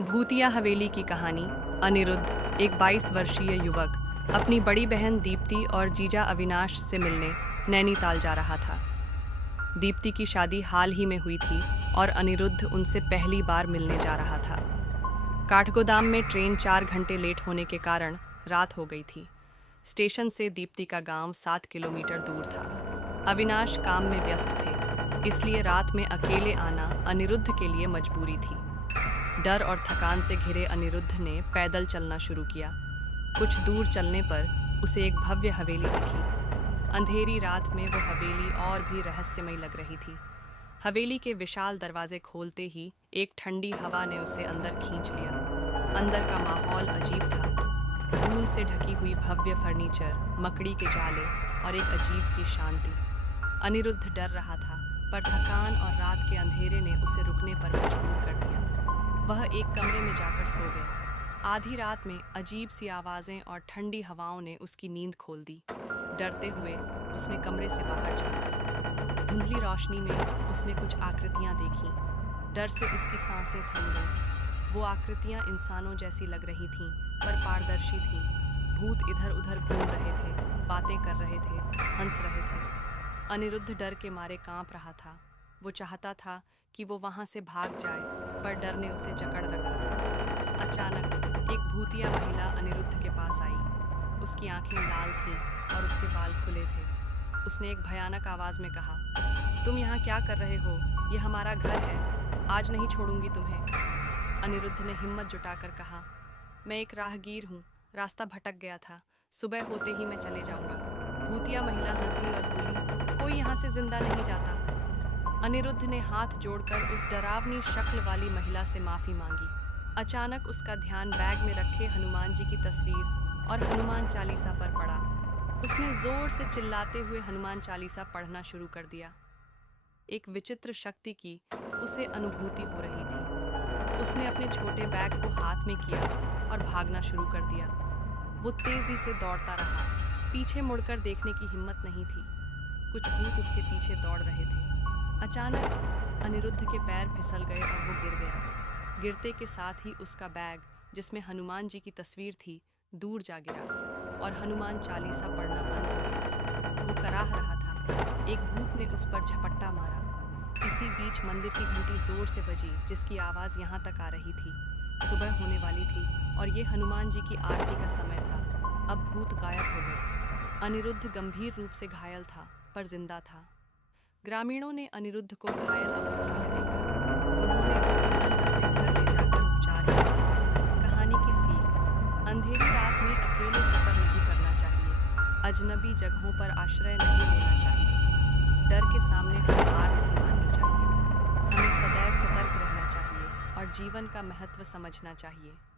भूतिया हवेली की कहानी। अनिरुद्ध, एक 22 वर्षीय युवक, अपनी बड़ी बहन दीप्ति और जीजा अविनाश से मिलने नैनीताल जा रहा था। दीप्ति की शादी हाल ही में हुई थी और अनिरुद्ध उनसे पहली बार मिलने जा रहा था। काठगोदाम में ट्रेन 4 घंटे लेट होने के कारण रात हो गई थी। स्टेशन से दीप्ति का गांव 7 किलोमीटर दूर था। अविनाश काम में व्यस्त थे, इसलिए रात में अकेले आना अनिरुद्ध के लिए मजबूरी थी। डर और थकान से घिरे अनिरुद्ध ने पैदल चलना शुरू किया। कुछ दूर चलने पर उसे एक भव्य हवेली दिखी। अंधेरी रात में वो हवेली और भी रहस्यमय लग रही थी। हवेली के विशाल दरवाजे खोलते ही एक ठंडी हवा ने उसे अंदर खींच लिया। अंदर का माहौल अजीब था। धूल से ढकी हुई भव्य फर्नीचर, मकड़ी के जाले और एक अजीब सी शांति। अनिरुद्ध डर रहा था, पर थकान और रात के अंधेरे ने उसे रुकने पर मजबूर कर दिया। वह एक कमरे में जाकर सो गया। आधी रात में अजीब सी आवाज़ें और ठंडी हवाओं ने उसकी नींद खोल दी। डरते हुए उसने कमरे से बाहर झांका। धुंधली रोशनी में उसने कुछ आकृतियां देखीं। डर से उसकी सांसें थम गईं। वो आकृतियां इंसानों जैसी लग रही थीं, पर पारदर्शी थीं। भूत इधर उधर घूम रहे थे, बातें कर रहे थे, हंस रहे थे। अनिरुद्ध डर के मारे कांप रहा था। वो चाहता था कि वो वहां से भाग जाए, पर डर ने उसे जकड़ रखा था। अचानक एक भूतिया महिला अनिरुद्ध के पास आई। उसकी आंखें लाल थीं और उसके बाल खुले थे। उसने एक भयानक आवाज में कहा, तुम यहाँ क्या कर रहे हो? ये हमारा घर है, आज नहीं छोड़ूंगी तुम्हें। अनिरुद्ध ने हिम्मत जुटाकर कहा, मैं एक राहगीर हूँ, रास्ता भटक गया था, सुबह होते ही मैं चले जाऊंगा। भूतिया महिला हंसी और बोली, कोई यहाँ से जिंदा नहीं जाता। अनिरुद्ध ने हाथ जोड़कर उस डरावनी शक्ल वाली महिला से माफी मांगी। अचानक उसका ध्यान बैग में रखे हनुमान जी की तस्वीर और हनुमान चालीसा पर पड़ा। उसने जोर से चिल्लाते हुए हनुमान चालीसा पढ़ना शुरू कर दिया। एक विचित्र शक्ति की उसे अनुभूति हो रही थी। उसने अपने छोटे बैग को हाथ में किया और भागना शुरू कर दिया। वो तेजी से दौड़ता रहा। पीछे मुड़कर देखने की हिम्मत नहीं थी। कुछ भूत उसके पीछे दौड़ रहे थे। अचानक अनिरुद्ध के पैर फिसल गए और वो गिर गया। गिरते के साथ ही उसका बैग, जिसमें हनुमान जी की तस्वीर थी, दूर जा गिरा और हनुमान चालीसा पढ़ना बंद हो गया। वो कराह रहा था। एक भूत ने उस पर झपट्टा मारा। इसी बीच मंदिर की घंटी जोर से बजी, जिसकी आवाज़ यहाँ तक आ रही थी। सुबह होने वाली थी और ये हनुमान जी की आरती का समय था। अब भूत गायब हो गए। अनिरुद्ध गंभीर रूप से घायल था, पर जिंदा था। ग्रामीणों ने अनिरुद्ध को घायल अवस्था में देखा। उन्होंने उसे तुरंत अपने घर ले जाकर उपचार किया। कहानी की सीख: अंधेरी रात में अकेले सफर नहीं करना चाहिए। अजनबी जगहों पर आश्रय नहीं लेना चाहिए। डर के सामने हमें हार नहीं माननी चाहिए। हमें सदैव सतर्क रहना चाहिए और जीवन का महत्व समझना चाहिए।